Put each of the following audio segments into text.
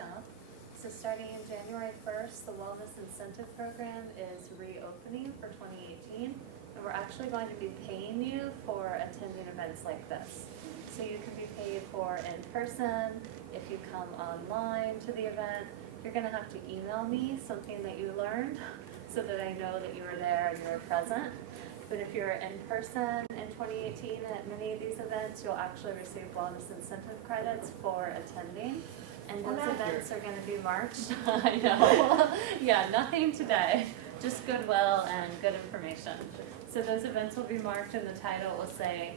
up. So starting in January 1st, the Wellness Incentive Program is reopening for 2018. And we're actually going to be paying you for attending events like this. So you can be paid for in person. If you come online to the event, you're going to have to email me something that you learned so that I know that you were there and you were present. But if you're in person in 2018 at many of these events, you'll actually receive wellness incentive credits for attending. And those events are going to be marked. I know. Yeah, nothing today. Just goodwill and good information. So those events will be marked, and the title will say,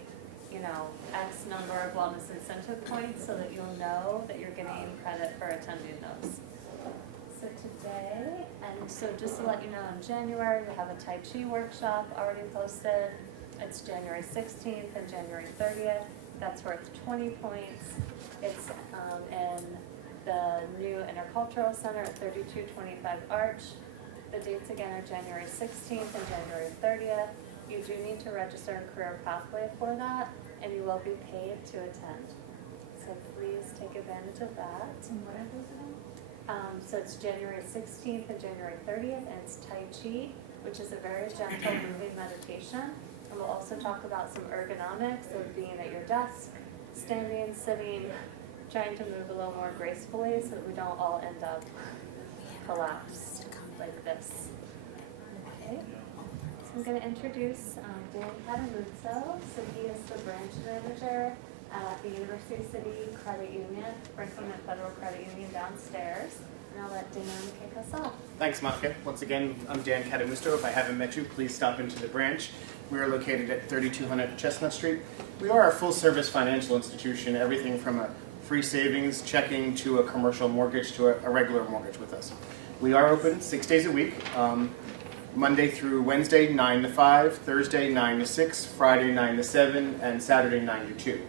you know, X number of wellness incentive points, so that you'll know that you're getting credit for attending those. So today, and so just to let you know, in January we have a Tai Chi workshop already posted. It's January 16th and January 30th. That's worth 20 points. It's in the new Intercultural Center at 3225 Arch. The dates again are January 16th and January 30th. You do need to register in Career Pathway for that, and you will be paid to attend. So please take advantage of that. And what are those events? So it's January 16th and January 30th, and it's Tai Chi, which is a very gentle moving meditation. And we'll also talk about some ergonomics of being at your desk, standing, sitting, trying to move a little more gracefully so that we don't all end up collapsed like this. Okay. So I'm going to introduce Dan Catamuzzo. So he is the branch manager at the University City Credit Union, Franklin Federal Credit Union downstairs. And I'll let Dan kick us off. Thanks, Monica. Once again, I'm Dan Catamuzzo. If I haven't met you, please stop into the branch. We are located at 3200 Chestnut Street. We are a full-service financial institution, everything from a free savings, checking, to a commercial mortgage, to a regular mortgage with us. We are open 6 days a week, Monday through Wednesday, 9 to 5, Thursday, 9 to 6, Friday, 9 to 7, and Saturday, 9 to 2.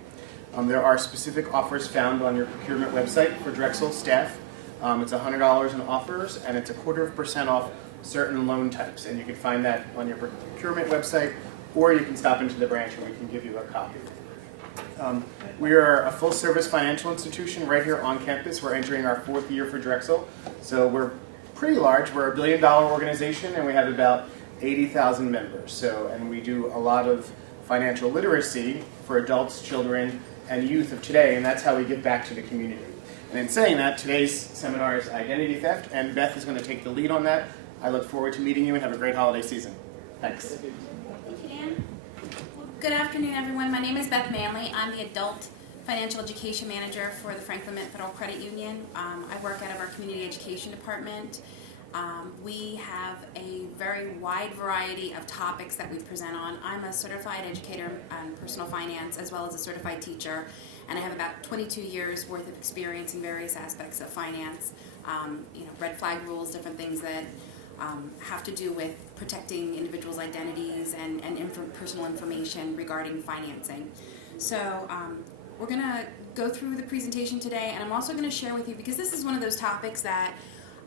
There are specific offers found on your procurement website for Drexel staff. It's $100 in offers, and it's 0.25% off certain loan types. And you can find that on your procurement website, or you can stop into the branch and we can give you a copy. We are a full-service financial institution right here on campus. We're entering our 4th year for Drexel, so we're pretty large. We're a $1 billion organization, and we have about 80,000 members. So, and we do a lot of financial literacy for adults, children, and youth of today, and that's how we give back to the community. And in saying that, today's seminar is identity theft, and Beth is going to take the lead on that. I look forward to meeting you, and have a great holiday season. Thanks. Thank you, Dan. Well, good afternoon, everyone. My name is Beth Manley. I'm the Adult Financial Education Manager for the Franklin Federal Credit Union. I work out of our Community Education Department. We have a very wide variety of topics that we present on. I'm a certified educator in personal finance as well as a certified teacher, and I have about 22 years worth of experience in various aspects of finance, red flag rules, different things that have to do with protecting individuals' identities and personal information regarding financing. So we're going to go through the presentation today, and I'm also going to share with you, because this is one of those topics that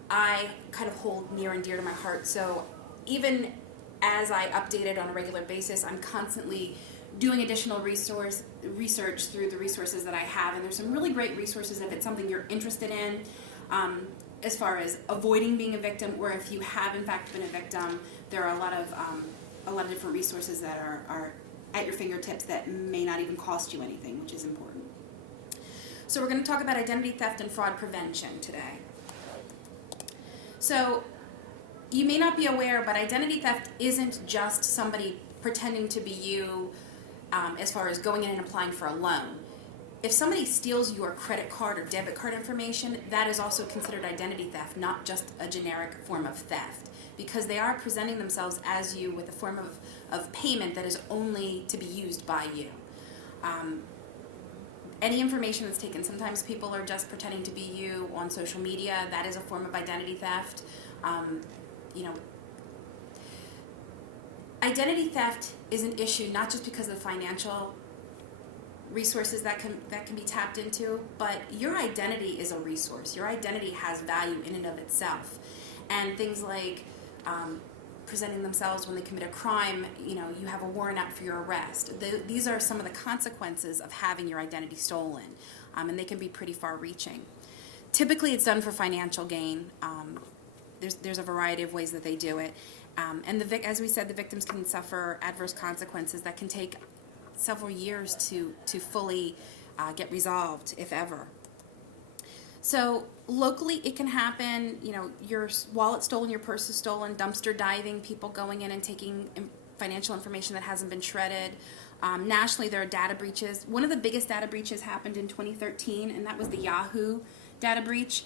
I kind of hold near and dear to my heart. So even as I update it on a regular basis, I'm constantly doing additional research through the resources that I have, and there's some really great resources if it's something you're interested in, as far as avoiding being a victim, or if you have in fact been a victim. There are a lot of different resources that are at your fingertips that may not even cost you anything, which is important. So we're going to talk about identity theft and fraud prevention today. So you may not be aware, but identity theft isn't just somebody pretending to be you as far as going in and applying for a loan. If somebody steals your credit card or debit card information, that is also considered identity theft, not just a generic form of theft, because they are presenting themselves as you with a form of payment that is only to be used by you. Any information that's taken, sometimes people are just pretending to be you on social media. That is a form of identity theft. Identity theft is an issue not just because of the financial resources that can be tapped into, but your identity is a resource. Your identity has value in and of itself. And things like presenting themselves when they commit a crime, you have a warrant out for your arrest. These are some of the consequences of having your identity stolen, and they can be pretty far-reaching. Typically, it's done for financial gain. There's a variety of ways that they do it. And as we said, the victims can suffer adverse consequences that can take several years to fully get resolved, if ever. So locally, it can happen. Your wallet stolen, your purse is stolen, dumpster diving, people going in and taking financial information that hasn't been shredded. Nationally, there are data breaches. One of the biggest data breaches happened in 2013, and that was the Yahoo data breach.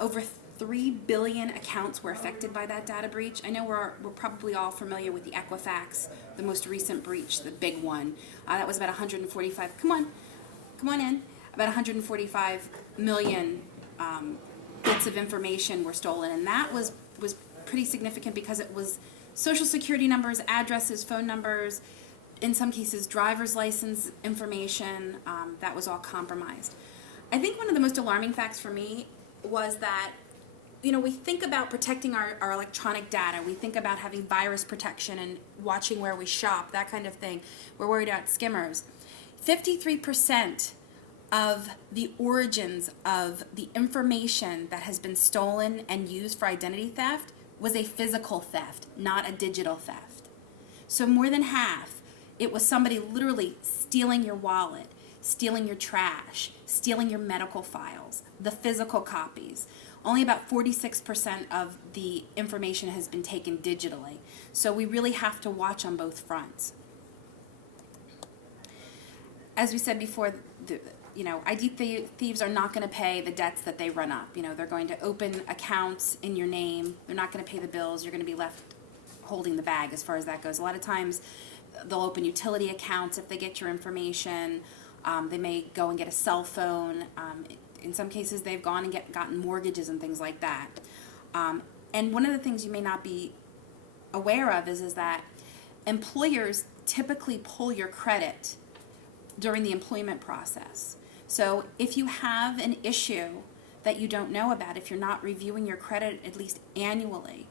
Over 3 billion accounts were affected by that data breach. I know we're probably all familiar with the Equifax, the most recent breach, the big one. That was about 145. Come on in. About 145 million bits of information were stolen, and that was pretty significant because it was social security numbers, addresses, phone numbers, in some cases driver's license information, that was all compromised. I think one of the most alarming facts for me was that we think about protecting our electronic data. We think about having virus protection and watching where we shop, that kind of thing. We're worried about skimmers. 53% of the origins of the information that has been stolen and used for identity theft was a physical theft, not a digital theft. So more than half, it was somebody literally stealing your wallet, stealing your trash, stealing your medical files, the physical copies. Only about 46% of the information has been taken digitally. So we really have to watch on both fronts. As we said before, ID thieves are not going to pay the debts that they run up. They're going to open accounts in your name. They're not going to pay the bills. You're going to be left holding the bag as far as that goes. A lot of times they'll open utility accounts if they get your information. They may go and get a cell phone. In some cases, they've gone and gotten mortgages and things like that. And one of the things you may not be aware of is that employers typically pull your credit during the employment process. So if you have an issue that you don't know about, if you're not reviewing your credit at least annually,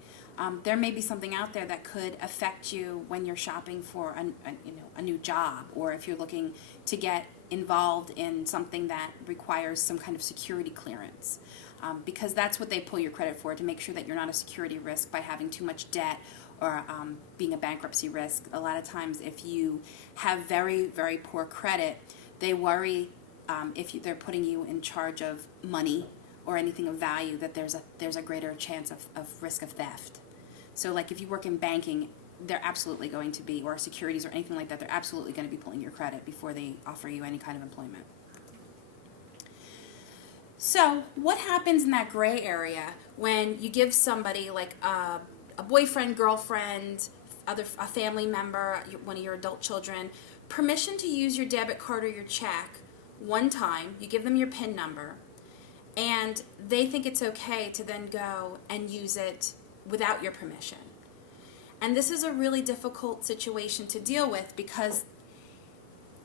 there may be something out there that could affect you when you're shopping for a new job, or if you're looking to get involved in something that requires some kind of security clearance. Because that's what they pull your credit for, to make sure that you're not a security risk by having too much debt or being a bankruptcy risk. A lot of times if you have very, very poor credit, they worry if they're putting you in charge of money or anything of value, that there's a greater chance of risk of theft. So like if you work in banking, they're absolutely going to be, or securities or anything like that, they're absolutely going to be pulling your credit before they offer you any kind of employment. So what happens in that gray area when you give somebody like a boyfriend, girlfriend, a family member, one of your adult children, permission to use your debit card or your check one time? You give them your PIN number, and they think it's okay to then go and use it without your permission. And this is a really difficult situation to deal with, because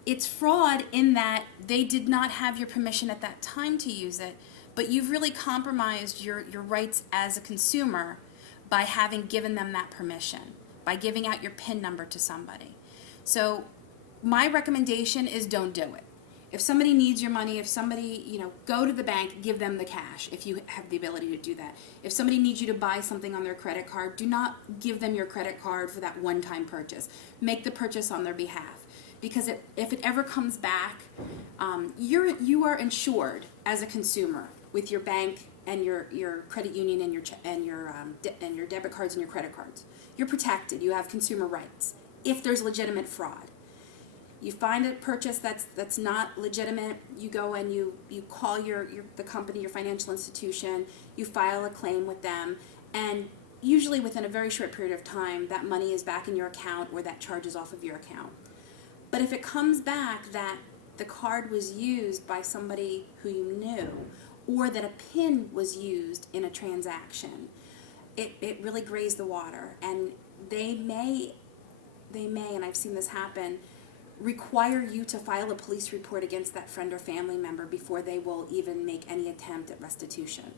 it's fraud in that they did not have your permission at that time to use it, but you've really compromised your rights as a consumer by having given them that permission, by giving out your PIN number to somebody. So my recommendation is don't do it. If somebody needs your money, if somebody, go to the bank, give them the cash if you have the ability to do that. If somebody needs you to buy something on their credit card, do not give them your credit card for that one-time purchase. Make the purchase on their behalf. Because if it ever comes back, you are insured as a consumer with your bank and your credit union and your debit cards and your credit cards. You're protected. You have consumer rights if there's legitimate fraud. You find a purchase that's not legitimate, you go and you call the company, your financial institution, you file a claim with them, and usually within a very short period of time, that money is back in your account or that charge is off of your account. But if it comes back that the card was used by somebody who you knew, or that a PIN was used in a transaction, it really grays the water. And they may, and I've seen this happen, require you to file a police report against that friend or family member before they will even make any attempt at restitution.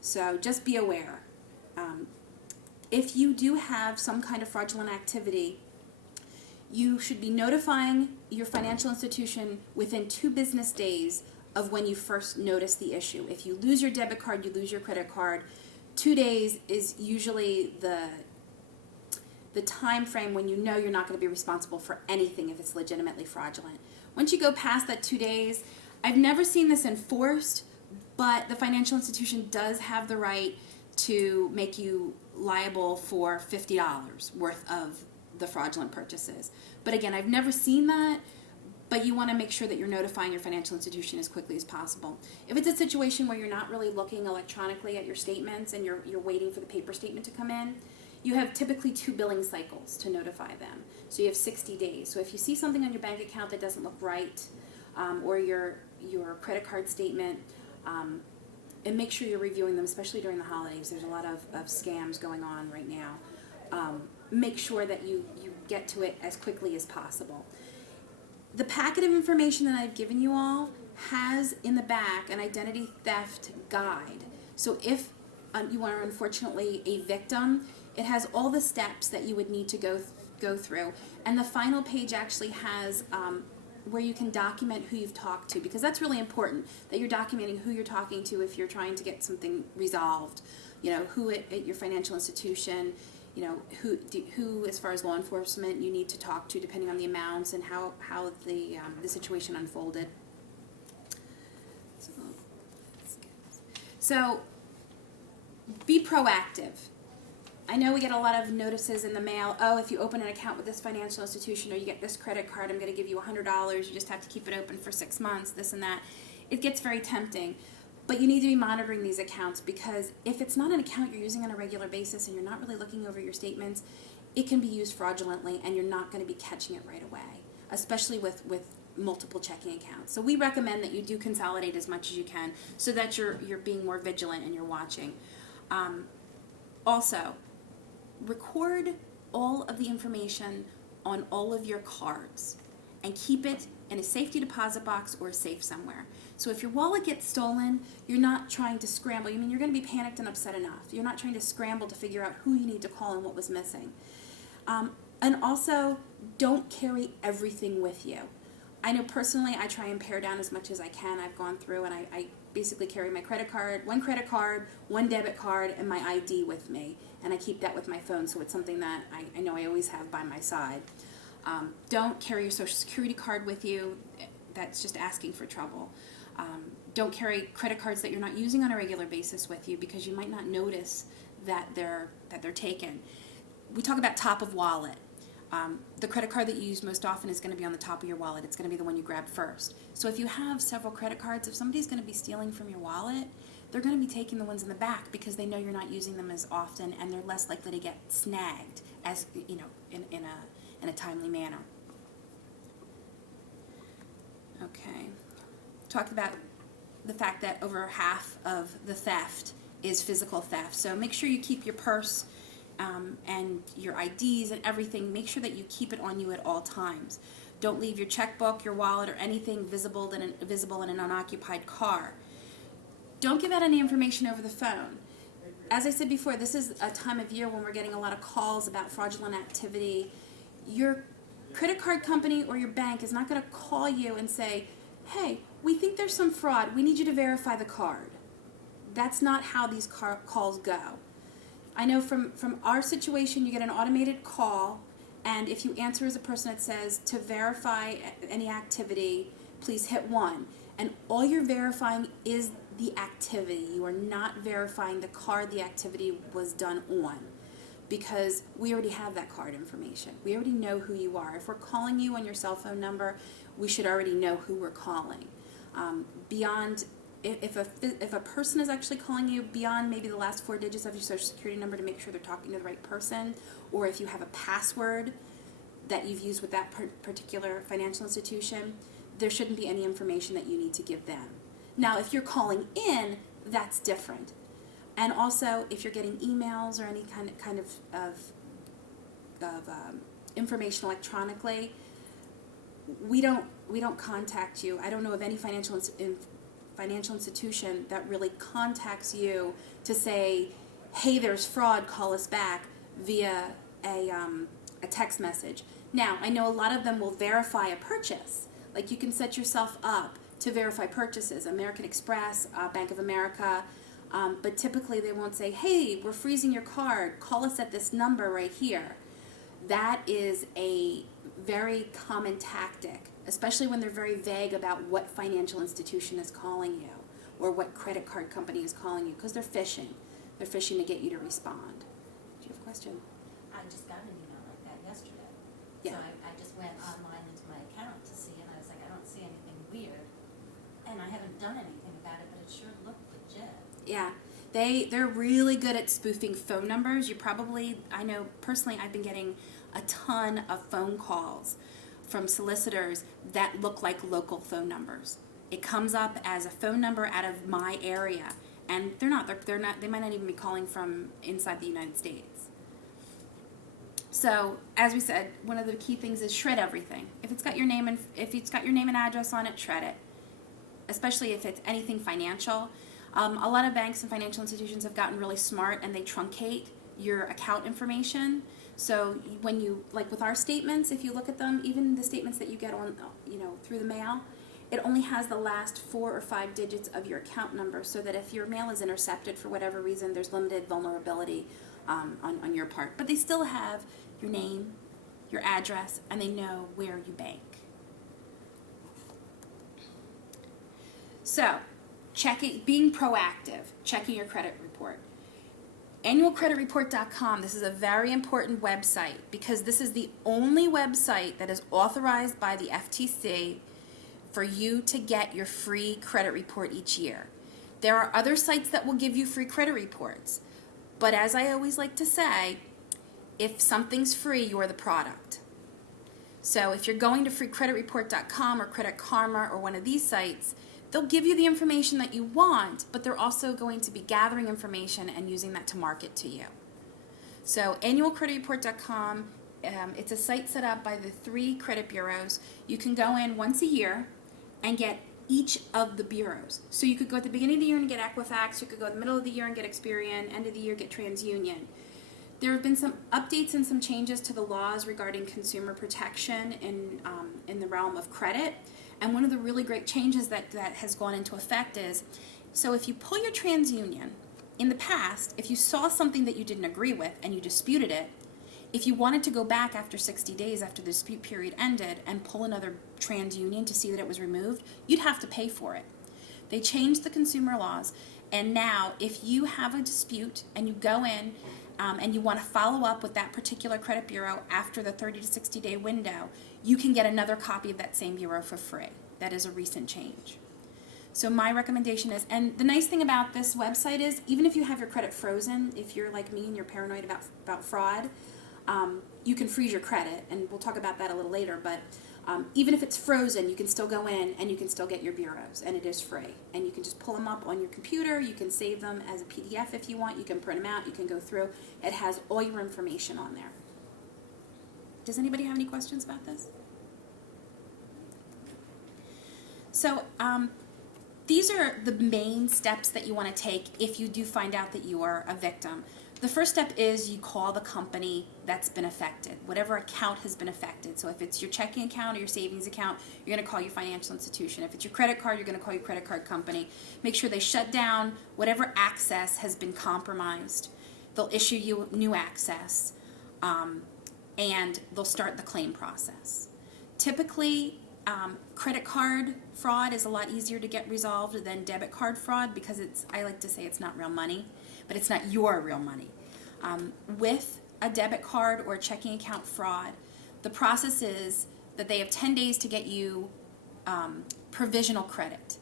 So just be aware. If you do have some kind of fraudulent activity, you should be notifying your financial institution within 2 business days of when you first notice the issue. If you lose your debit card, you lose your credit card, 2 days is usually the time frame when you know you're not going to be responsible for anything if it's legitimately fraudulent. Once you go past that 2 days, I've never seen this enforced, but the financial institution does have the right to make you liable for $50 worth of the fraudulent purchases. But again, I've never seen that, but you want to make sure that you're notifying your financial institution as quickly as possible. If it's a situation where you're not really looking electronically at your statements and you're waiting for the paper statement to come in, you have typically 2 billing cycles to notify them. So you have 60 days. So if you see something on your bank account that doesn't look right, or your credit card statement, and make sure you're reviewing them, especially during the holidays. There's a lot of scams going on right now. Make sure that you get to it as quickly as possible. The packet of information that I've given you all has in the back an identity theft guide. So if you are unfortunately a victim, it has all the steps that you would need to go through. And the final page actually has where you can document who you've talked to, because that's really important, that you're documenting who you're talking to if you're trying to get something resolved. You know, who at your financial institution, you know, who as far as law enforcement you need to talk to depending on the amounts and how the situation unfolded. So be proactive. I know we get a lot of notices in the mail. Oh, if you open an account with this financial institution or you get this credit card, I'm going to give you $100. You just have to keep it open for 6 months, this and that. It gets very tempting. But you need to be monitoring these accounts, because if it's not an account you're using on a regular basis and you're not really looking over your statements, it can be used fraudulently and you're not going to be catching it right away, especially with multiple checking accounts. So we recommend that you do consolidate as much as you can so that you're being more vigilant and you're watching. Also, record all of the information on all of your cards and keep it in a safety deposit box or a safe somewhere. So if your wallet gets stolen, you're not trying to scramble. I mean, you're going to be panicked and upset enough. You're not trying to scramble to figure out who you need to call and what was missing. And also, don't carry everything with you. I know personally I try and pare down as much as I can. I've gone through and I basically carry my credit card, one debit card, and my ID with me. And I keep that with my phone, so it's something that I know I always have by my side. Don't carry your Social Security card with you. That's just asking for trouble. Don't carry credit cards that you're not using on a regular basis with you, because you might not notice that they're taken. We talk about top of wallet. The credit card that you use most often is going to be on the top of your wallet. It's going to be the one you grab first. So if you have several credit cards, if somebody's going to be stealing from your wallet, they're going to be taking the ones in the back because they know you're not using them as often, and they're less likely to get snagged, as you know, in a timely manner. Okay, talked about the fact that over half of the theft is physical theft. So make sure you keep your purse and your IDs and everything. Make sure that you keep it on you at all times. Don't leave your checkbook, your wallet, or anything visible in an unoccupied car. Don't give out any information over the phone. As I said before, this is a time of year when we're getting a lot of calls about fraudulent activity. Your credit card company or your bank is not going to call you and say, hey, we think there's some fraud. We need you to verify the card. That's not how these calls go. I know from our situation, you get an automated call, and if you answer as a person, it says, to verify any activity, please hit 1. And all you're verifying is the activity. You are not verifying the card the activity was done on, because we already have that card information. We already know who you are. If we're calling you on your cell phone number, we should already know who we're calling. If a person is actually calling you beyond maybe the last 4 digits of your Social Security number to make sure they're talking to the right person, or if you have a password that you've used with that particular financial institution, there shouldn't be any information that you need to give them. Now, if you're calling in, that's different. And also, if you're getting emails or any kind of information electronically, we don't contact you. I don't know of any financial institution that really contacts you to say, hey, there's fraud, call us back, via a text message. Now, I know a lot of them will verify a purchase. Like, you can set yourself up to verify purchases, American Express, Bank of America, but typically they won't say, hey, we're freezing your card, call us at this number right here. That is a very common tactic, especially when they're very vague about what financial institution is calling you or what credit card company is calling you, because they're phishing. They're phishing to get you to respond. Do you have a question? I just got an email like that yesterday. Yeah. So I just went online into my account to see, and I was like, I don't see anything weird. And I haven't done anything about it, but it sure looked legit. Yeah, they're really good at spoofing phone numbers. I know personally I've been getting a ton of phone calls from solicitors that look like local phone numbers. It comes up as a phone number out of my area, and they're not. They might not even be calling from inside the United States. So, as we said, one of the key things is shred everything. If it's got your name and address on it, shred it. Especially if it's anything financial. A lot of banks and financial institutions have gotten really smart and they truncate your account information. So when you, like with our statements, if you look at them, even the statements that you get on, through the mail, it only has the last 4 or 5 digits of your account number, so that if your mail is intercepted for whatever reason, there's limited vulnerability on your part. But they still have your name, your address, and they know where you bank. So, being proactive, checking your credit report. Annualcreditreport.com, this is a very important website because this is the only website that is authorized by the FTC for you to get your free credit report each year. There are other sites that will give you free credit reports, but as I always like to say, if something's free, you're the product. So if you're going to freecreditreport.com or Credit Karma or one of these sites, they'll give you the information that you want, but they're also going to be gathering information and using that to market to you. So annualcreditreport.com, it's a site set up by the 3 credit bureaus. You can go in once a year and get each of the bureaus. So you could go at the beginning of the year and get Equifax, you could go in the middle of the year and get Experian, end of the year get TransUnion. There have been some updates and some changes to the laws regarding consumer protection in the realm of credit. And one of the really great changes that has gone into effect is, so if you pull your TransUnion, in the past, if you saw something that you didn't agree with and you disputed it, if you wanted to go back after 60 days after the dispute period ended and pull another TransUnion to see that it was removed, you'd have to pay for it. They changed the consumer laws, and now if you have a dispute and you go in and you want to follow up with that particular credit bureau after the 30 to 60 day window, you can get another copy of that same bureau for free. That is a recent change. So my recommendation is, and the nice thing about this website is, even if you have your credit frozen, if you're like me and you're paranoid about fraud, you can freeze your credit, and we'll talk about that a little later, but even if it's frozen, you can still go in and you can still get your bureaus, and it is free. And you can just pull them up on your computer, you can save them as a PDF if you want, you can print them out, you can go through. It has all your information on there. Does anybody have any questions about this? So these are the main steps that you want to take if you do find out that you are a victim. The first step is you call the company that's been affected, whatever account has been affected. So if it's your checking account or your savings account, you're going to call your financial institution. If it's your credit card, you're going to call your credit card company. Make sure they shut down whatever access has been compromised. They'll issue you new access, and they'll start the claim process. Typically, credit card fraud is a lot easier to get resolved than debit card fraud because I like to say it's not real money, but it's not your real money. With a debit card or a checking account fraud, the process is that they have 10 days to get you provisional credit.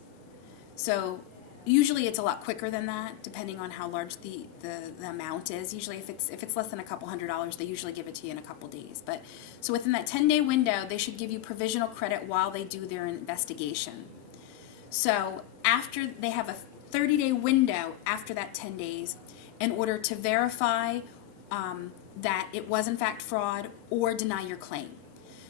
So usually it's a lot quicker than that, depending on how large the amount is. Usually if it's less than a couple $100s, they usually give it to you in a couple days. But so within that 10-day window, they should give you provisional credit while they do their investigation. So after they have a 30-day window after that 10 days in order to verify that it was in fact fraud or deny your claim.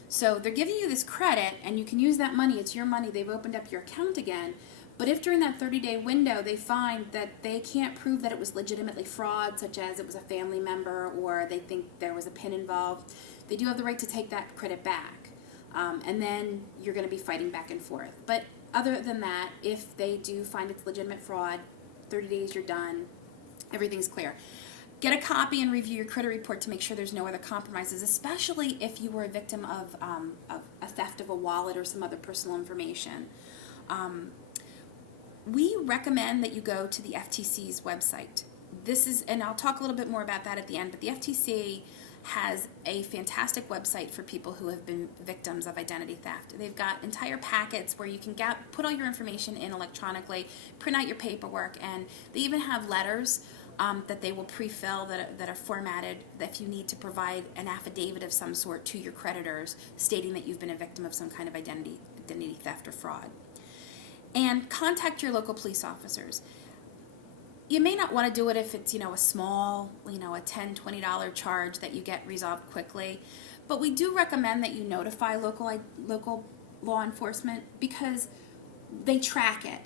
So they're giving you this credit and you can use that money. It's your money. They've opened up your account again. But if during that 30-day window they find that they can't prove that it was legitimately fraud, such as it was a family member or they think there was a PIN involved, they do have the right to take that credit back. And then you're going to be fighting back and forth. But other than that, if they do find it's legitimate fraud, 30 days you're done, everything's clear. Get a copy and review your credit report to make sure there's no other compromises, especially if you were a victim of a theft of a wallet or some other personal information. We recommend that you go to the FTC's website. And I'll talk a little bit more about that at the end, but the FTC has a fantastic website for people who have been victims of identity theft. They've got entire packets where you can put all your information in electronically, print out your paperwork, and they even have letters that they will pre-fill that are formatted if you need to provide an affidavit of some sort to your creditors stating that you've been a victim of some kind of identity theft or fraud. And contact your local police officers. You may not want to do it if it's, a small, a $10, $20 charge that you get resolved quickly, but we do recommend that you notify local law enforcement because they track it.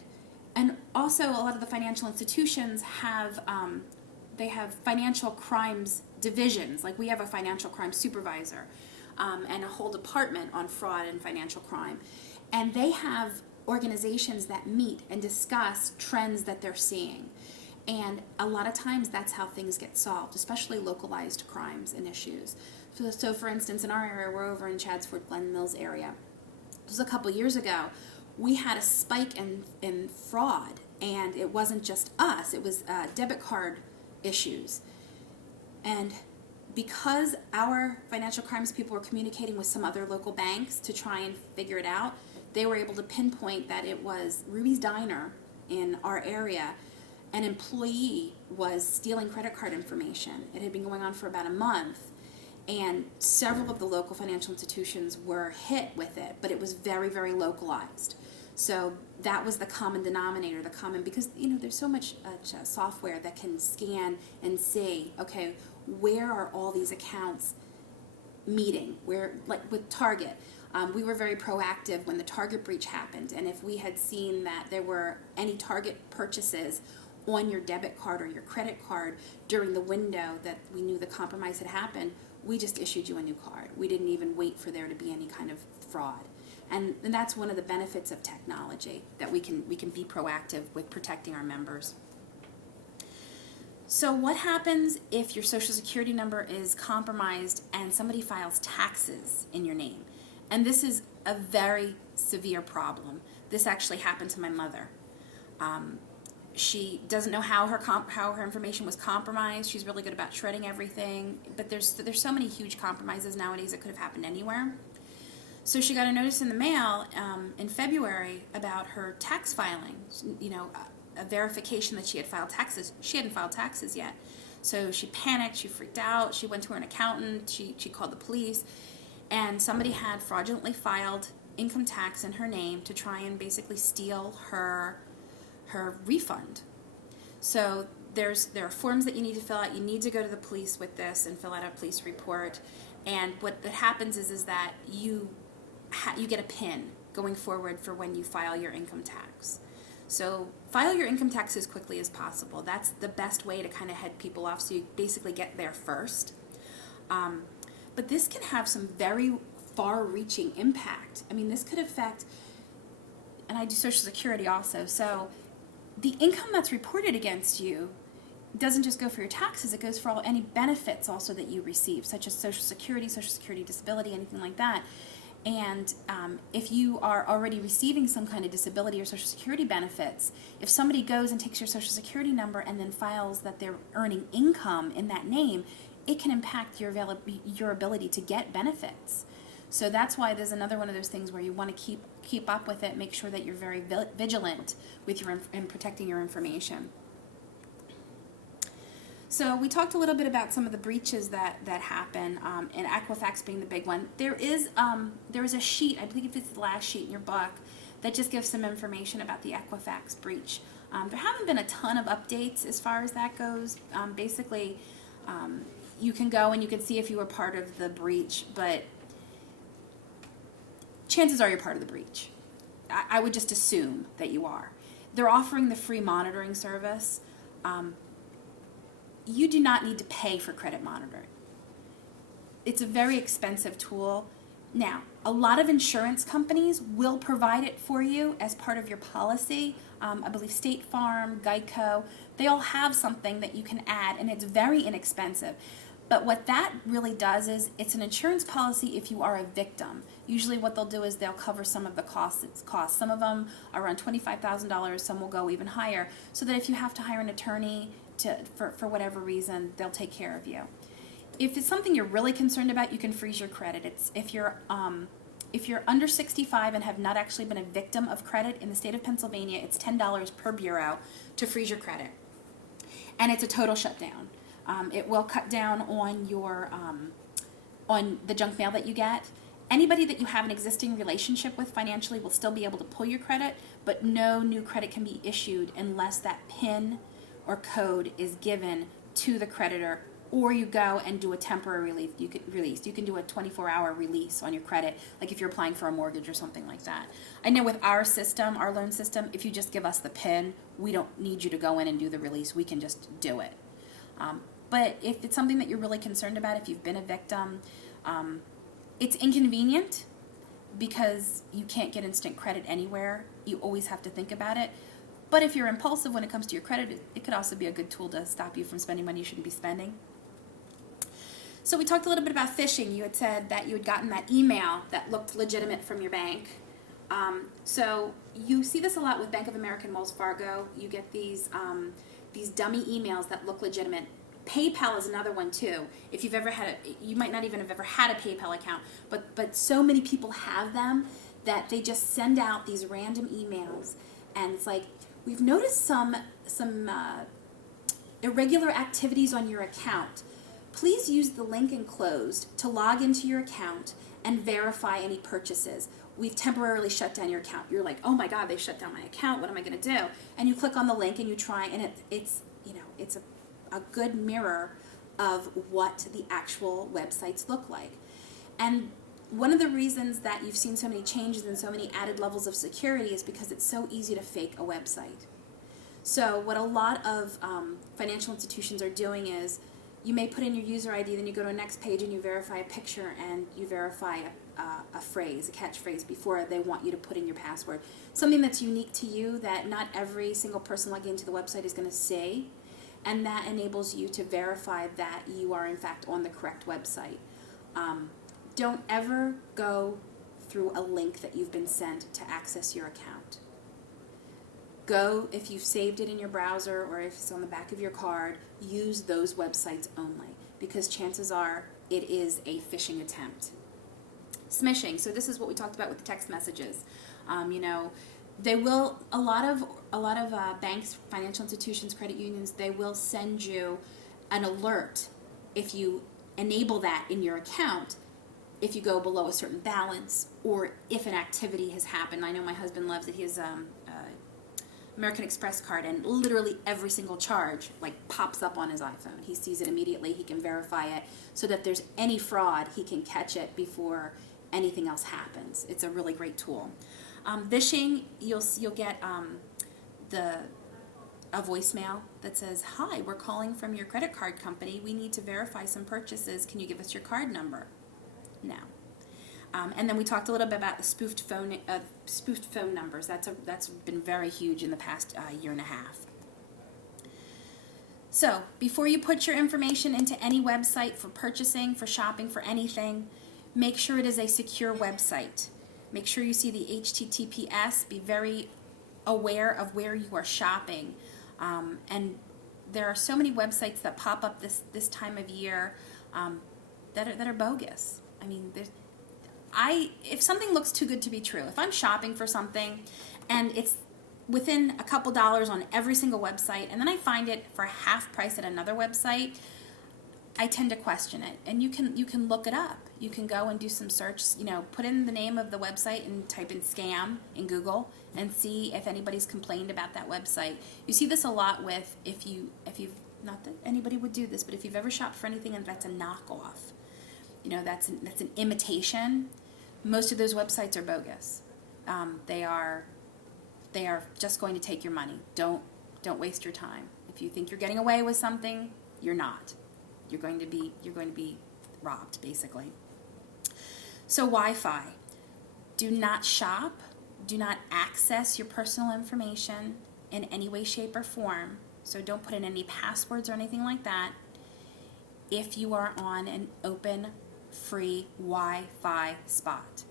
And also, a lot of the financial institutions have financial crimes divisions. Like we have a financial crime supervisor and a whole department on fraud and financial crime, and they have organizations that meet and discuss trends that they're seeing. And a lot of times that's how things get solved, especially localized crimes and issues. So for instance, in our area, we're over in Chadsford, Glen Mills area. This was a couple years ago. We had a spike in fraud, and it wasn't just us. It was debit card issues. And because our financial crimes people were communicating with some other local banks to try and figure it out, they were able to pinpoint that it was Ruby's Diner in our area. An employee was stealing credit card information. It had been going on for about a month, and several of the local financial institutions were hit with it, but it was very, very localized. So that was the common denominator, because there's so much software that can scan and see, okay, where are all these accounts meeting? Where, like with Target, we were very proactive when the Target breach happened, and if we had seen that there were any Target purchases on your debit card or your credit card during the window that we knew the compromise had happened, we just issued you a new card. We didn't even wait for there to be any kind of fraud. And that's one of the benefits of technology, that we can be proactive with protecting our members. So what happens if your Social Security number is compromised and somebody files taxes in your name? And this is a very severe problem. This actually happened to my mother. She doesn't know how her information was compromised. She's really good about shredding everything, but there's so many huge compromises nowadays that could have happened anywhere. So she got a notice in the mail in February about her tax filing, a verification that she had filed taxes. She hadn't filed taxes yet. So she panicked, she freaked out, she went to an accountant, she called the police, and somebody had fraudulently filed income tax in her name to try and basically steal her refund. So there are forms that you need to fill out. You need to go to the police with this and fill out a police report. And what that happens is that you get a PIN going forward for when you file your income tax. So file your income tax as quickly as possible. That's the best way to kind of head people off, so you basically get there first. But this can have some very far-reaching impact. I mean, this could affect, and I do Social Security also, so the income that's reported against you doesn't just go for your taxes, it goes for any benefits also that you receive, such as Social Security disability, anything like that. And if you are already receiving some kind of disability or Social Security benefits, if somebody goes and takes your Social Security number and then files that they're earning income in that name, it can impact your ability to get benefits. So that's why there's another one of those things where you want to keep up with it, make sure that you're very vigilant with in protecting your information. So we talked a little bit about some of the breaches that happen, and Equifax being the big one. There is a sheet, I believe it's the last sheet in your book, that just gives some information about the Equifax breach. There haven't been a ton of updates as far as that goes. Basically, you can go and you can see if you were part of the breach, but chances are you're part of the breach. I would just assume that you are. They're offering the free monitoring service. You do not need to pay for credit monitoring. It's a very expensive tool, Now, a lot of insurance companies will provide it for you as part of your policy. I believe State Farm, Geico, they all have something that you can add, and it's very inexpensive. But what that really does is it's an insurance policy if you are a victim. Usually what they'll do is they'll cover some of the costs. Some of them are around $25,000, some will go even higher, so that if you have to hire an attorney for whatever reason, they'll take care of you. If it's something you're really concerned about, you can freeze your credit. It's if you're under 65 and have not actually been a victim of credit in the state of Pennsylvania, it's $10 per bureau to freeze your credit, and it's a total shutdown. It will cut down on your on the junk mail that you get. Anybody that you have an existing relationship with financially will still be able to pull your credit, but no new credit can be issued unless that PIN or code is given to the creditor, or you go and do a temporary release. You can do a 24-hour release on your credit, like if you're applying for a mortgage or something like that. I know with our system, our loan system, if you just give us the PIN, we don't need you to go in and do the release. We can just do it. But if it's something that you're really concerned about, if you've been a victim, it's inconvenient because you can't get instant credit anywhere. You always have to think about it. But if you're impulsive when it comes to your credit, it could also be a good tool to stop you from spending money you shouldn't be spending. So we talked a little bit about phishing. You had said that you had gotten that email that looked legitimate from your bank. So you see this a lot with Bank of America and Wells Fargo. You get these dummy emails that look legitimate. PayPal is another one too. If you've ever had you might not even have ever had a PayPal account, but so many people have them that they just send out these random emails, and it's like, we've noticed some irregular activities on your account. Please use the link enclosed to log into your account and verify any purchases. We've temporarily shut down your account. You're like, oh my God, they shut down my account. What am I going to do? And you click on the link and you try, and it's a good mirror of what the actual websites look like. And one of the reasons that you've seen so many changes and so many added levels of security is because it's so easy to fake a website. So what a lot of financial institutions are doing is, you may put in your user ID, then you go to a next page and you verify a picture and you verify a phrase, a catchphrase, before they want you to put in your password. Something that's unique to you that not every single person logging into the website is going to say, and that enables you to verify that you are in fact on the correct website. Don't ever go through a link that you've been sent to access your account. Go, if you've saved it in your browser or if it's on the back of your card, use those websites only, because chances are it is a phishing attempt. Smishing, so this is what we talked about with the text messages. They will, a lot of banks, financial institutions, credit unions, they will send you an alert if you enable that in your account, if you go below a certain balance, or if an activity has happened. I know my husband loves it. He has American Express card, and literally every single charge pops up on his iPhone. He sees it immediately. He can verify it, so that if there's any fraud, he can catch it before anything else happens. It's a really great tool. Phishing, you'll get a voicemail that says, "Hi, we're calling from your credit card company. We need to verify some purchases. Can you give us your card number?" No. And then we talked a little bit about the spoofed phone numbers. That's been very huge in the past year and a half. So before you put your information into any website for purchasing, for shopping, for anything, make sure it is a secure website. Make sure you see the HTTPS. Be very aware of where you are shopping. And there are so many websites that pop up this time of year that are bogus. I mean, if something looks too good to be true, if I'm shopping for something and it's within a couple dollars on every single website, and then I find it for half price at another website, I tend to question it. And you can look it up. You can go and do some search, put in the name of the website and type in scam in Google and see if anybody's complained about that website. You see this a lot with, if you've, not that anybody would do this, but if you've ever shopped for anything and that's a knockoff, that's an imitation, most of those websites are bogus. They are just going to take your money. Don't waste your time. If you think you're getting away with something, you're not. You're going to be robbed, basically. So Wi-Fi. Do not shop. Do not access your personal information in any way, shape, or form. So don't put in any passwords or anything like that if you are on an open, free Wi-Fi spot,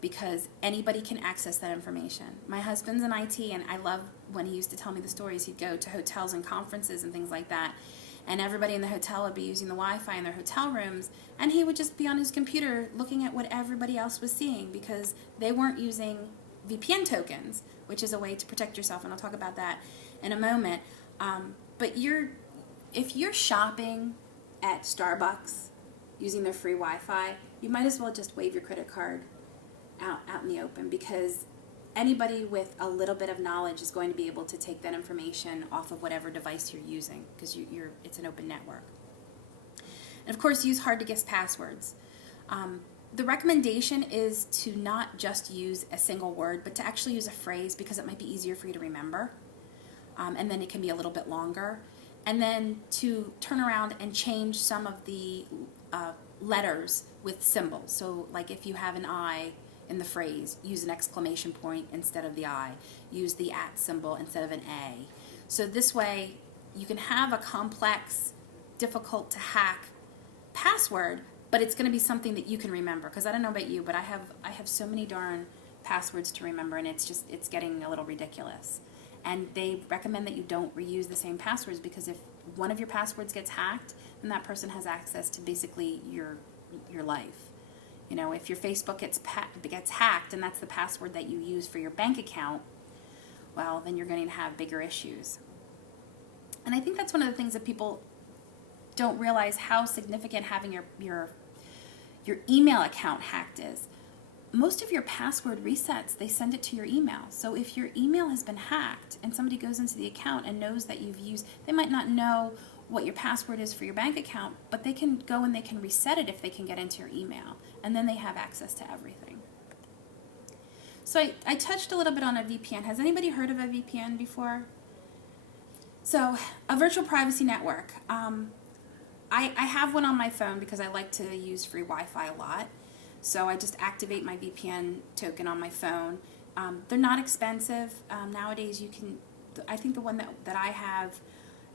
because anybody can access that information. My husband's in IT, and I love when he used to tell me the stories. He'd go to hotels and conferences and things like that, and everybody in the hotel would be using the Wi-Fi in their hotel rooms, and he would just be on his computer looking at what everybody else was seeing because they weren't using VPN tokens, which is a way to protect yourself, and I'll talk about that in a moment. But if you're shopping at Starbucks using their free Wi-Fi, you might as well just wave your credit card out in the open, because anybody with a little bit of knowledge is going to be able to take that information off of whatever device you're using, because it's an open network. And of course, use hard to guess passwords. The recommendation is to not just use a single word, but to actually use a phrase, because it might be easier for you to remember. And then it can be a little bit longer. And then to turn around and change some of the letters with symbols. So like if you have an I in the phrase, use an exclamation point instead of the I. Use the @ symbol instead of an A. So this way you can have a complex, difficult to hack password, but it's going to be something that you can remember. Because I don't know about you, but I have so many darn passwords to remember, and it's getting a little ridiculous. And they recommend that you don't reuse the same passwords, because if one of your passwords gets hacked, then that person has access to basically your life. You know, if your Facebook gets hacked and that's the password that you use for your bank account, well, then you're going to have bigger issues. And I think that's one of the things that people don't realize, how significant having your email account hacked is. Most of your password resets, they send it to your email. So if your email has been hacked and somebody goes into the account and knows that you've used, they might not know what your password is for your bank account, but they can go and they can reset it if they can get into your email, and then they have access to everything. So I touched a little bit on a VPN. Has anybody heard of a VPN before? So a virtual privacy network. I have one on my phone because I like to use free Wi-Fi a lot. So I just activate my VPN token on my phone. They're not expensive. Nowadays you can, I think the one that I have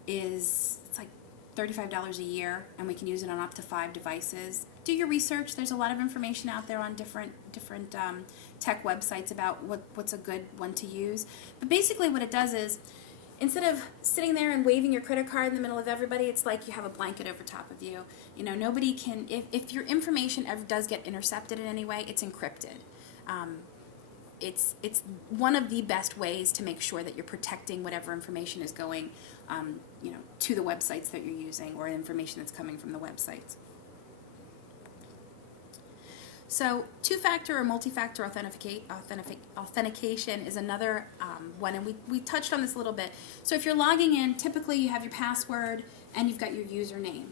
it's like $35 a year, and we can use it on up to 5 devices. Do your research. There's a lot of information out there on different tech websites about what's a good one to use. But basically what it does is, instead of sitting there and waving your credit card in the middle of everybody, it's like you have a blanket over top of you. You know, nobody can, if your information ever does get intercepted in any way, it's encrypted. It's one of the best ways to make sure that you're protecting whatever information is going, to the websites that you're using, or information that's coming from the websites. So two-factor or multi-factor authentication is another one, and we touched on this a little bit. So if you're logging in, typically you have your password and you've got your username.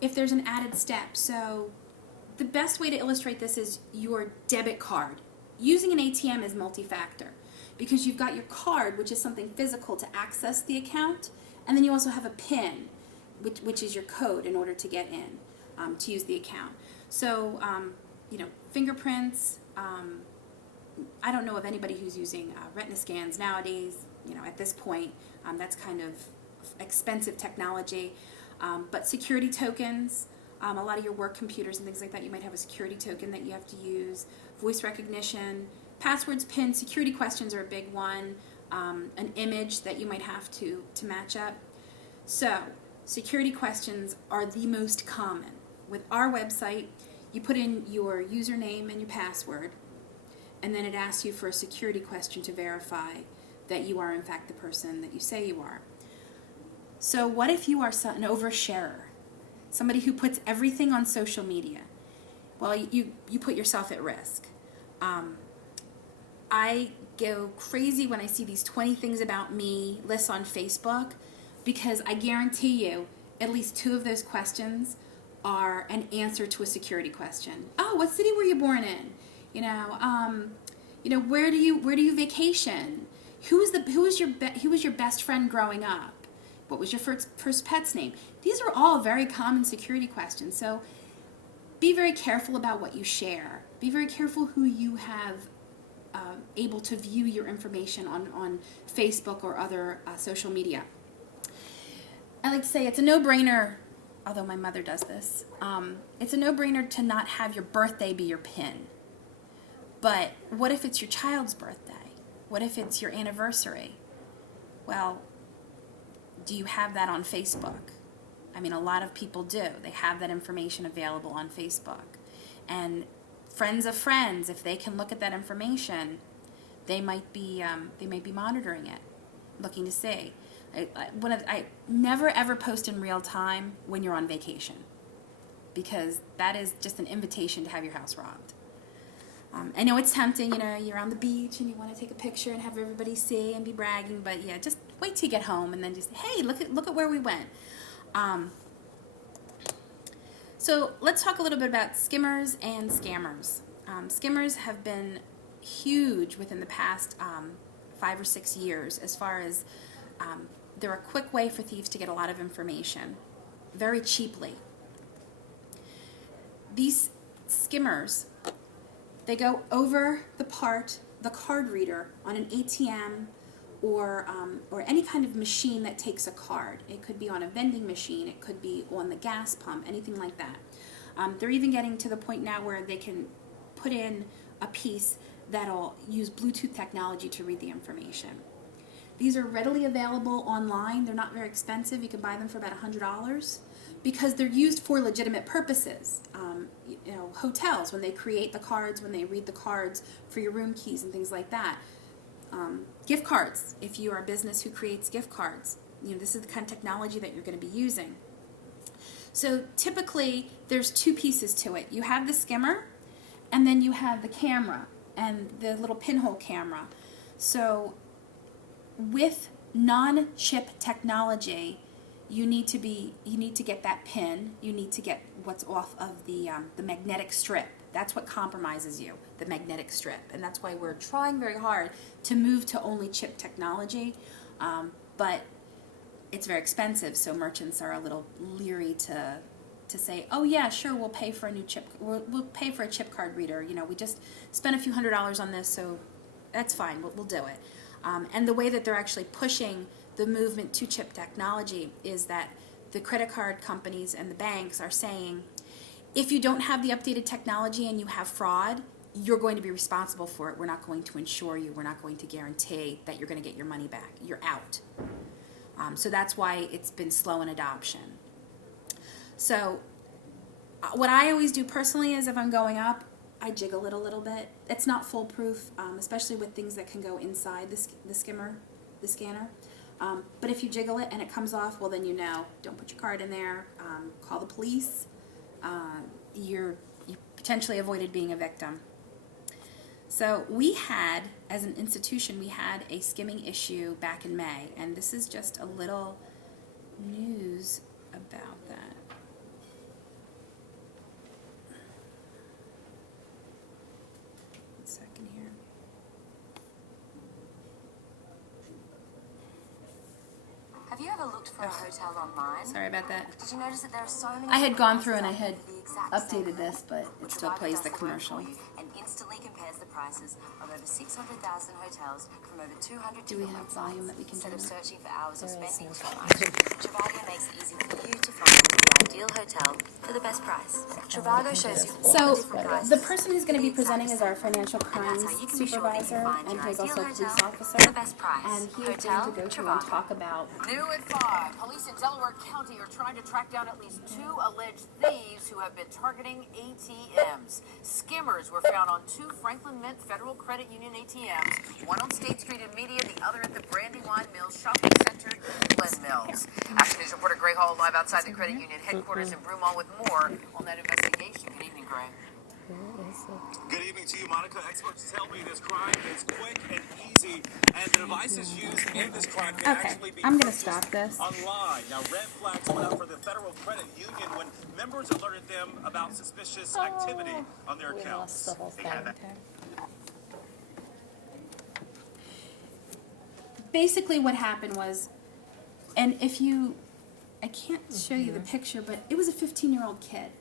If there's an added step, so the best way to illustrate this is your debit card. Using an ATM is multi-factor because you've got your card, which is something physical to access the account, and then you also have a PIN, which is your code in order to get in, to use the account. So, fingerprints, I don't know of anybody who's using retina scans nowadays, at this point. That's kind of expensive technology. But security tokens, a lot of your work computers and things like that, you might have a security token that you have to use. Voice recognition, passwords, PIN, security questions are a big one. An image that you might have to match up. So, security questions are the most common. With our website, you put in your username and your password, and then it asks you for a security question to verify that you are in fact the person that you say you are. So what if you are an oversharer? Somebody who puts everything on social media? Well, you put yourself at risk. I go crazy when I see these 20 things about me lists on Facebook, because I guarantee you at least 2 of those questions are an answer to a security question. Oh, what city were you born in? Where do you vacation? Who was your best friend growing up? What was your first pet's name? These are all very common security questions. So be very careful about what you share. Be very careful who you have able to view your information on Facebook or other social media. I like to say it's a no-brainer, although my mother does this, it's a no-brainer to not have your birthday be your PIN. But what if it's your child's birthday? What if it's your anniversary? Well, do you have that on Facebook? I mean, a lot of people do. They have that information available on Facebook. And friends of friends, if they can look at that information, they might be monitoring it, looking to see. I never ever post in real time when you're on vacation, because that is just an invitation to have your house robbed. I know it's tempting, you know, you're on the beach and you want to take a picture and have everybody see and be bragging, but yeah, just wait till you get home and then just, hey, look at where we went. So let's talk a little bit about skimmers and scammers. Skimmers have been huge within the past 5 or 6 years, as far as they're a quick way for thieves to get a lot of information very cheaply. These skimmers, they go over the card reader on an ATM or any kind of machine that takes a card. It could be on a vending machine, it could be on the gas pump, anything like that. They're even getting to the point now where they can put in a piece that'll use Bluetooth technology to read the information. These are readily available online. They're not very expensive. You can buy them for about $100 because they're used for legitimate purposes. You know, hotels, when they create the cards, when they read the cards for your room keys and things like that. Gift cards, if you are a business who creates gift cards. You know, this is the kind of technology that you're going to be using. So typically, there's 2 pieces to it. You have the skimmer, and then you have the camera and the little pinhole camera. So with non-chip technology, you need to get that pin. You need to get what's off of the magnetic strip. That's what compromises you, the magnetic strip, and that's why we're trying very hard to move to only chip technology. But it's very expensive, so merchants are a little leery to say, oh yeah, sure, we'll pay for a new chip. We'll pay for a chip card reader. You know, we just spent a few $100s on this, so that's fine. We'll do it. And the way that they're actually pushing the movement to chip technology is that the credit card companies and the banks are saying, if you don't have the updated technology and you have fraud, you're going to be responsible for it. We're not going to insure you. We're not going to guarantee that you're going to get your money back. You're out. So that's why it's been slow in adoption. So what I always do personally is if I'm going up, I jiggle it a little bit. It's not foolproof, especially with things that can go inside the scanner. But if you jiggle it and it comes off, well then you know, don't put your card in there, call the police. You potentially avoided being a victim. So we had, as an institution, we had a skimming issue back in May, and this is just a little news about that. One second here. Have you ever looked for a hotel online? Sorry about that. Did you notice that there are so many I had gone through and I prices had for the exact updated same this, but it still Trivago plays does the work commercial. for you and instantly compares the prices of over 600,000 hotels from over 200 Do we different have websites. volume that we can Instead turn of up? searching for hours or There is spending no too much, Trivago makes it easy for you to find the ideal hotel for the best price. Trivago shows you all the So different prices. the person who's going to be for the exact presenting is our same financial and crimes that's how you can be sure that you supervisor, find and your he's ideal also a police hotel officer, for the best price. and he is going Hotel to go through and Trivago. talk about. New at 5, police in Delaware County are trying to track down at least 2 alleged thieves who have been targeting ATMs. Skimmers were found on 2 Franklin Mint Federal Credit Union ATMs, one on State Street in Media, the other at the Brandywine Mills Shopping Center in Glen Mills. Action News reporter Gray Hall live outside the credit union headquarters in Broomall with more on that investigation. Good evening, Gray. Good evening to you, Monica. Experts tell me this crime is quick and easy, and the devices used in this crime can Okay, actually be I'm gonna purchased stop this. online. Now, red flags went up for the Federal Credit Union when members alerted them about suspicious activity on their We accounts. lost the whole They thing. had that. Basically what happened was, and if you, I can't show you the picture, but it was a 15-year-old kid.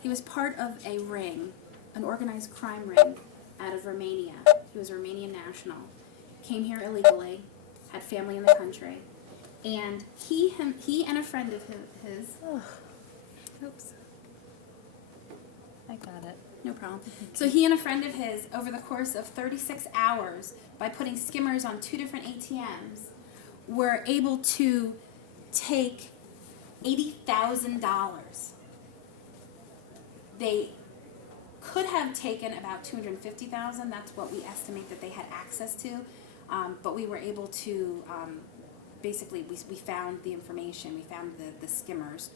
He was part of a ring, an organized crime ring out of Romania. He was a Romanian national. Came here illegally, had family in the country, and he and a friend of his. Oops. I got it. No problem. So he and a friend of his, over the course of 36 hours, by putting skimmers on 2 different ATMs, were able to take $80,000. They could have taken about $250,000. That's what we estimate that they had access to. But we were able to, basically, we found the information, we found the skimmers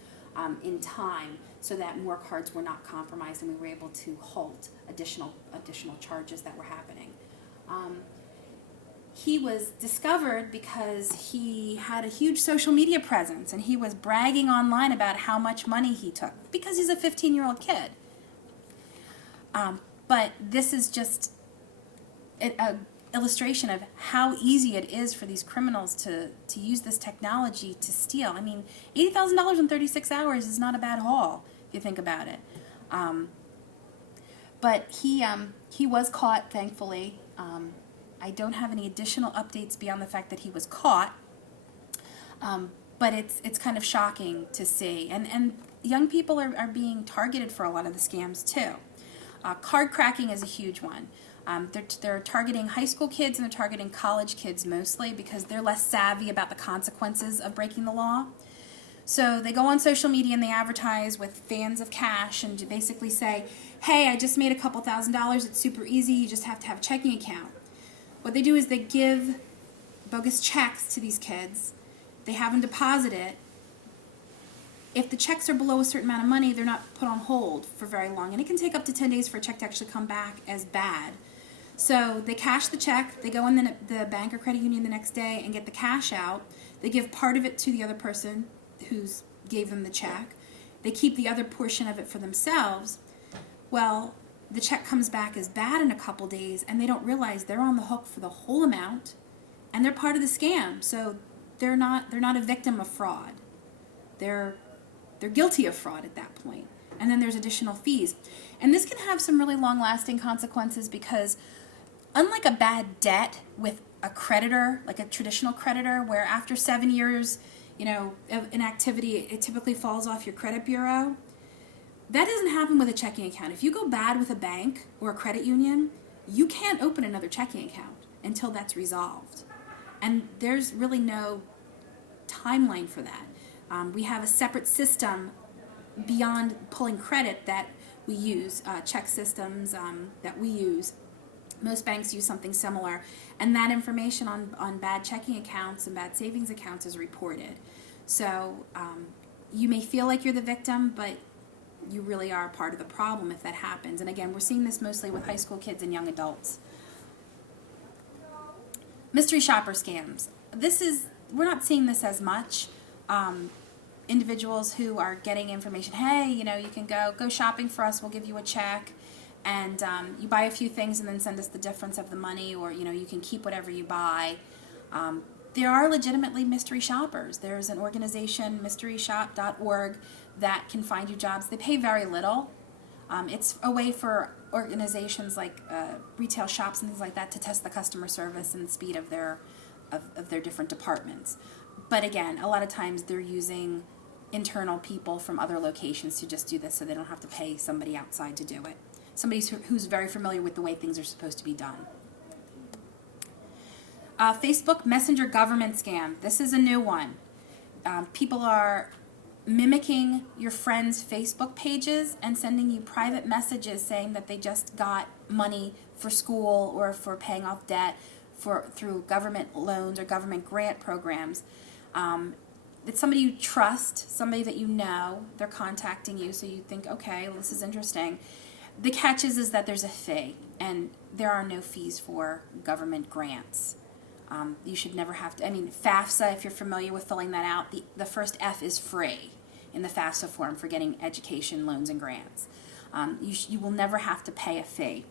in time so that more cards were not compromised, and we were able to halt additional charges that were happening. He was discovered because he had a huge social media presence, and he was bragging online about how much money he took because he's a 15-year-old kid. But this is just a illustration of how easy it is for these criminals to use this technology to steal. I mean, $80,000 in 36 hours is not a bad haul if you think about it. But he was caught, thankfully. I don't have any additional updates beyond the fact that he was caught. But it's kind of shocking to see. And young people are being targeted for a lot of the scams too. Card cracking is a huge one. They're targeting high school kids, and they're targeting college kids mostly because they're less savvy about the consequences of breaking the law. So they go on social media and they advertise with fans of cash and basically say, hey, I just made a couple $1,000s. It's super easy. You just have to have a checking account. What they do is they give bogus checks to these kids. They have them deposit it. If the checks are below a certain amount of money, they're not put on hold for very long. And it can take up to 10 days for a check to actually come back as bad. So they cash the check. They go in the bank or credit union the next day and get the cash out. They give part of it to the other person who's gave them the check. They keep the other portion of it for themselves. Well, the check comes back as bad in a couple days, and they don't realize they're on the hook for the whole amount, and they're part of the scam. So they're not a victim of fraud. They're guilty of fraud at that point. And then there's additional fees. And this can have some really long-lasting consequences because unlike a bad debt with a creditor, like a traditional creditor, where after 7 years, of inactivity, it typically falls off your credit bureau, that doesn't happen with a checking account. If you go bad with a bank or a credit union, you can't open another checking account until that's resolved. And there's really no timeline for that. We have a separate system beyond pulling credit that we use, check systems that we use. Most banks use something similar, and that information on bad checking accounts and bad savings accounts is reported. So you may feel like you're the victim, but you really are part of the problem if that happens. And again, we're seeing this mostly with high school kids and young adults. Mystery shopper scams. We're not seeing this as much. Individuals who are getting information, hey, you can go shopping for us, we'll give you a check, and you buy a few things and then send us the difference of the money, or you can keep whatever you buy. There are legitimately mystery shoppers. There's an organization, mysteryshop.org, that can find you jobs. They pay very little. It's a way for organizations like retail shops and things like that to test the customer service and the speed of their different departments. But again, a lot of times they're using internal people from other locations to just do this, so they don't have to pay somebody outside to do it. Somebody who's very familiar with the way things are supposed to be done. Facebook Messenger government scam. This is a new one. People are mimicking your friends' Facebook pages and sending you private messages saying that they just got money for school or for paying off debt through government loans or government grant programs. It's somebody you trust, somebody that you know. They're contacting you, so you think, okay, well, this is interesting. The catch is that there's a fee, and there are no fees for government grants. You should never have to, FAFSA, if you're familiar with filling that out, the first F is free in the FAFSA form for getting education loans and grants. You will never have to pay a fee.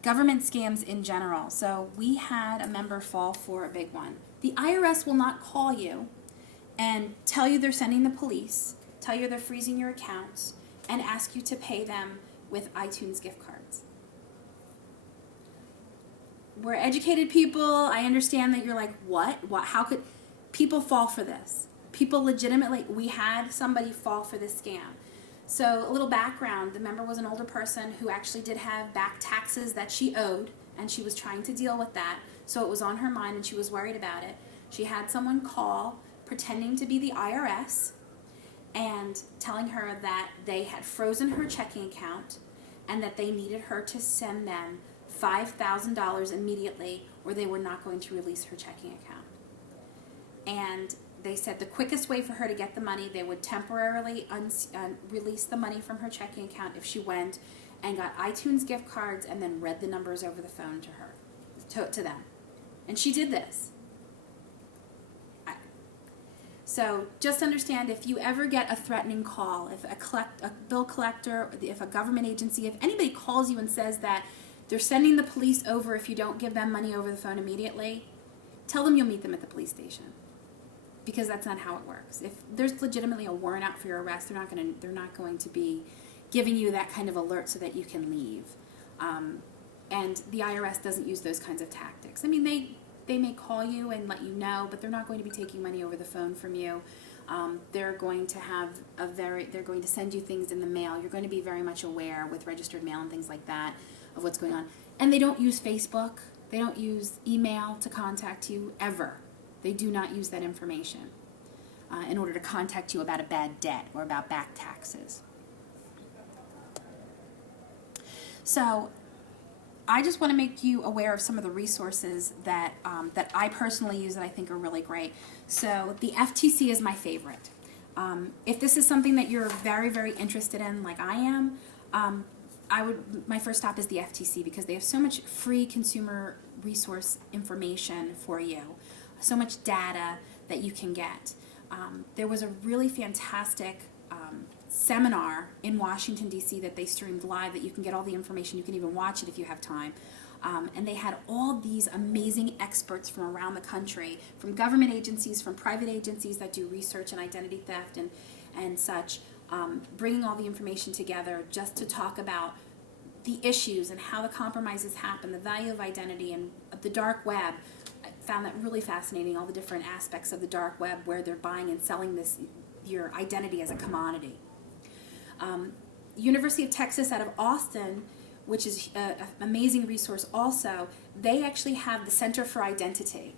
Government scams in general. So we had a member fall for a big one. The IRS will not call you and tell you they're sending the police, tell you they're freezing your accounts, and ask you to pay them with iTunes gift cards. We're educated people. I understand that you're like, what? How could people fall for this? People legitimately, we had somebody fall for this scam. So a little background, the member was an older person who actually did have back taxes that she owed, and she was trying to deal with that. So it was on her mind and she was worried about it. She had someone call pretending to be the IRS and telling her that they had frozen her checking account and that they needed her to send them $5,000 immediately or they were not going to release her checking account. And they said the quickest way for her to get the money, they would temporarily release the money from her checking account if she went and got iTunes gift cards and then read the numbers over the phone to her, to them. And she did this. So just understand, if you ever get a threatening call, if a bill collector, if a government agency, if anybody calls you and says that they're sending the police over if you don't give them money over the phone immediately, tell them you'll meet them at the police station. Because that's not how it works. If there's legitimately a warrant out for your arrest, they're not going to be giving you that kind of alert so that you can leave. And the IRS doesn't use those kinds of tactics. I mean, they may call you and let you know, but they're not going to be taking money over the phone from you. They're going to have they're going to send you things in the mail. You're going to be very much aware with registered mail and things like that of what's going on. And they don't use Facebook. They don't use email to contact you ever. They do not use that information in order to contact you about a bad debt or about back taxes. So I just want to make you aware of some of the resources that I personally use that I think are really great. So the FTC is my favorite. If this is something that you're very, very interested in, like I am, my first stop is the FTC because they have so much free consumer resource information for you, so much data that you can get. There was a really fantastic seminar in Washington, D.C. that they streamed live that you can get all the information. You can even watch it if you have time. And they had all these amazing experts from around the country, from government agencies, from private agencies that do research and identity theft and such, bringing all the information together just to talk about the issues and how the compromises happen, the value of identity and the dark web. I found that really fascinating, all the different aspects of the dark web where they're buying and selling your identity as a commodity. University of Texas out of Austin, which is an amazing resource also, they actually have the Center for Identity.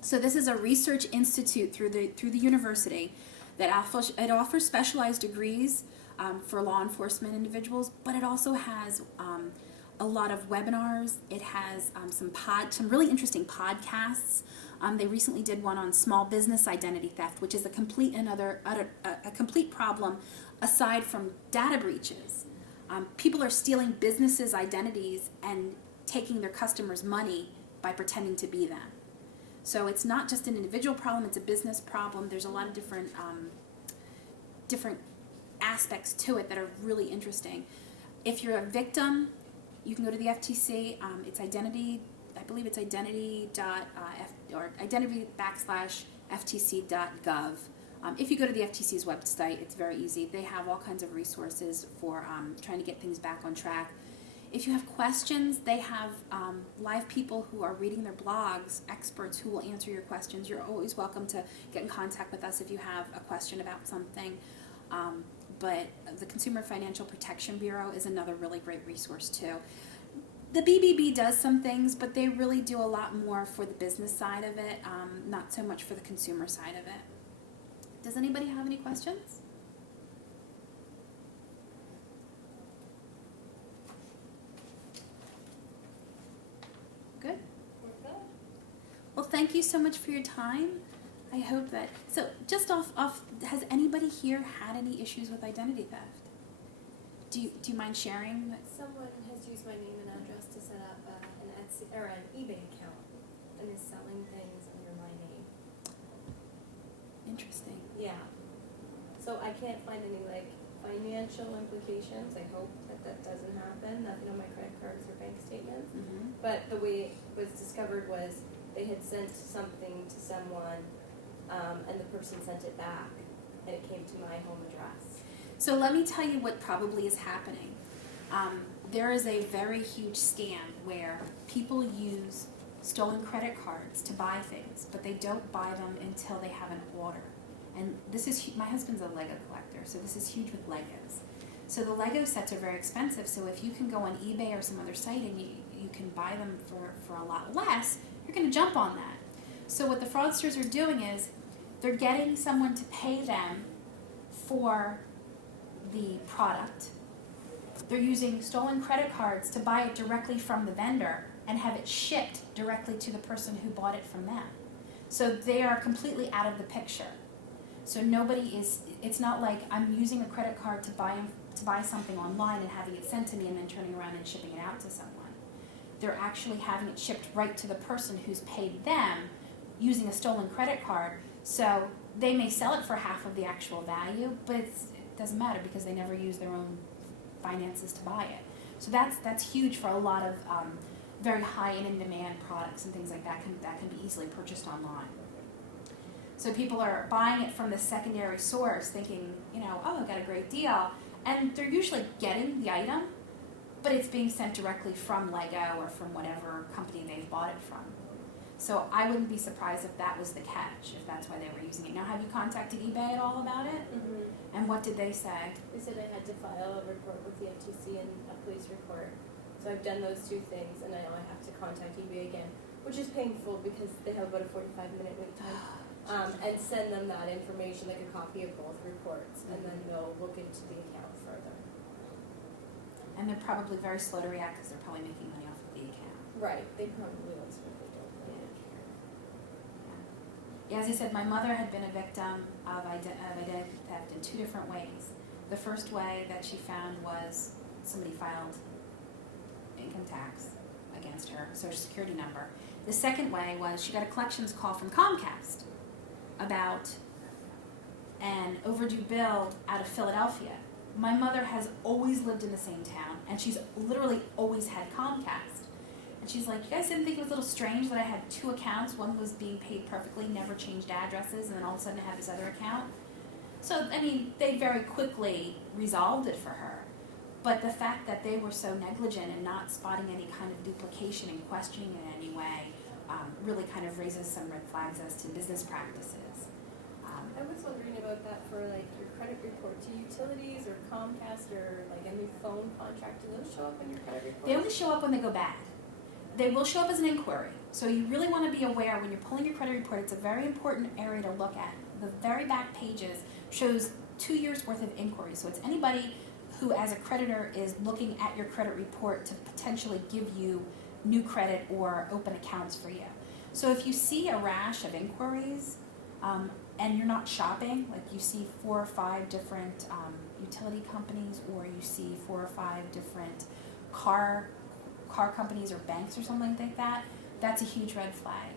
So this is a research institute through the university that offers specialized degrees for law enforcement individuals, but it also has a lot of webinars. It has some really interesting podcasts. They recently did one on small business identity theft, which is a complete problem aside from data breaches. People are stealing businesses' identities and taking their customers' money by pretending to be them. So it's not just an individual problem, it's a business problem. There's a lot of different aspects to it that are really interesting. If you're a victim, you can go to the FTC. It's identity, I believe it's identity.ftc.gov. If you go to the FTC's website, it's very easy. They have all kinds of resources for trying to get things back on track. If you have questions, they have live people who are reading their blogs, experts who will answer your questions. You're always welcome to get in contact with us if you have a question about something. But the Consumer Financial Protection Bureau is another really great resource too. The BBB does some things, but they really do a lot more for the business side of it, not so much for the consumer side of it. Does anybody have any questions? Good? We're good. Well, thank you so much for your time. I hope that, so just off, has anybody here had any issues with identity theft? Do you mind sharing? Someone has used my name and address to set up an Etsy or an eBay account and is selling things under my name. Interesting. Yeah. So I can't find any financial implications. I hope that doesn't happen. Nothing on my credit cards or bank statements. Mm-hmm. But the way it was discovered was they had sent something to someone and the person sent it back, and it came to my home address. So let me tell you what probably is happening. There is a very huge scam where people use stolen credit cards to buy things, but they don't buy them until they have an order. And this is, my husband's a Lego collector, so this is huge with Legos. So the Lego sets are very expensive, so if you can go on eBay or some other site and you can buy them for a lot less, you're going to jump on that. So what the fraudsters are doing is they're getting someone to pay them for the product. They're using stolen credit cards to buy it directly from the vendor and have it shipped directly to the person who bought it from them. So they are completely out of the picture. So it's not like I'm using a credit card to buy something online and having it sent to me and then turning around and shipping it out to someone. They're actually having it shipped right to the person who's paid them using a stolen credit card. So they may sell it for half of the actual value, but it doesn't matter because they never use their own finances to buy it. So that's huge for a lot of very high and in demand products and things like that can be easily purchased online. So people are buying it from the secondary source thinking, oh, I got a great deal. And they're usually getting the item, but it's being sent directly from Lego or from whatever company they've bought it from. So I wouldn't be surprised if that was the catch, if that's why they were using it. Now, have you contacted eBay at all about it? Mm-hmm. And what did they say? They said I had to file a report with the FTC and a police report. So I've done those two things, and now I have to contact eBay again, which is painful because they have about a 45-minute wait time. And send them that information, like a copy of both reports, and then they'll look into the account further. And they're probably very slow to react because they're probably making money off of the account. Right, they probably ultimately don't really care. Yeah, as I said, my mother had been a victim of identity theft in two different ways. The first way that she found was somebody filed income tax against her social security number. The second way was she got a collections call from Comcast about an overdue bill out of Philadelphia. My mother has always lived in the same town, and she's literally always had Comcast. And she's like, you guys didn't think it was a little strange that I had two accounts? One was being paid perfectly, never changed addresses, and then all of a sudden I had this other account? So, they very quickly resolved it for her. But the fact that they were so negligent and not spotting any kind of duplication and questioning it in any way really kind of raises some red flags as to business practices. I was wondering about that for like your credit report to utilities or Comcast or like a new phone contract. Do those show up on your credit report? They only show up when they go bad. They will show up as an inquiry. So you really want to be aware when you're pulling your credit report, it's a very important area to look at. The very back pages shows 2 years worth of inquiries. So it's anybody who as a creditor is looking at your credit report to potentially give you new credit or open accounts for you. So if you see a rash of inquiries and you're not shopping, like you see 4 or 5 different utility companies, or you see 4 or 5 different car companies or banks or something like that, that's a huge red flag.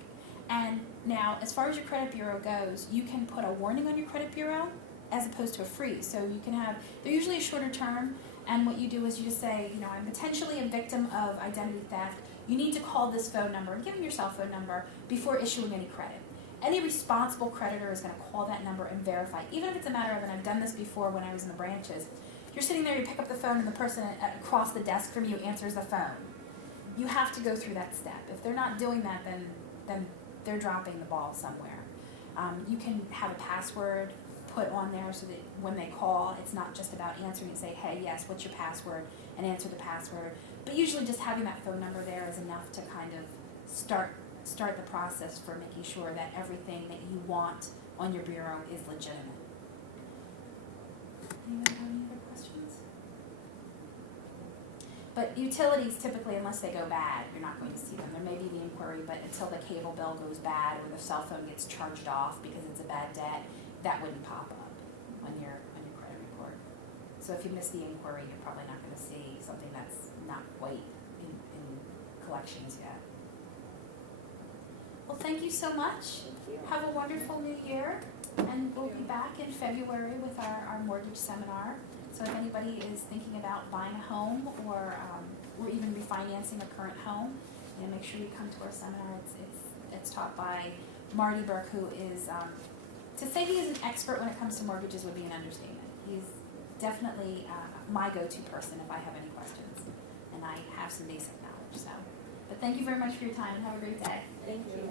And now, as far as your credit bureau goes, you can put a warning on your credit bureau as opposed to a freeze. So you can have, they're usually a shorter term, and what you do is you just say, I'm potentially a victim of identity theft. You need to call this phone number, and give them your cell phone number before issuing any credit. Any responsible creditor is going to call that number and verify, even if it's a matter of, and I've done this before when I was in the branches, you're sitting there, you pick up the phone, and the person across the desk from you answers the phone. You have to go through that step. If they're not doing that, then they're dropping the ball somewhere. You can have a password put on there so that when they call, it's not just about answering and say, hey, yes, what's your password, and answer the password. But usually just having that phone number there is enough to kind of start the process for making sure that everything that you want on your bureau is legitimate. Anyone have any other questions? But utilities, typically, unless they go bad, you're not going to see them. There may be the inquiry, but until the cable bill goes bad or the cell phone gets charged off because it's a bad debt, that wouldn't pop up on your credit report. So if you miss the inquiry, you're probably not going to see something that's not quite in collections yet. Well, thank you so much. Thank you. Have a wonderful new year, and we'll be back in February with our mortgage seminar. So if anybody is thinking about buying a home or even refinancing a current home, make sure you come to our seminar. It's taught by Marty Burke, who is to say he is an expert when it comes to mortgages would be an understatement. He's definitely my go-to person if I have any questions, and I have some basic knowledge. So, but thank you very much for your time and have a great day. Thank you.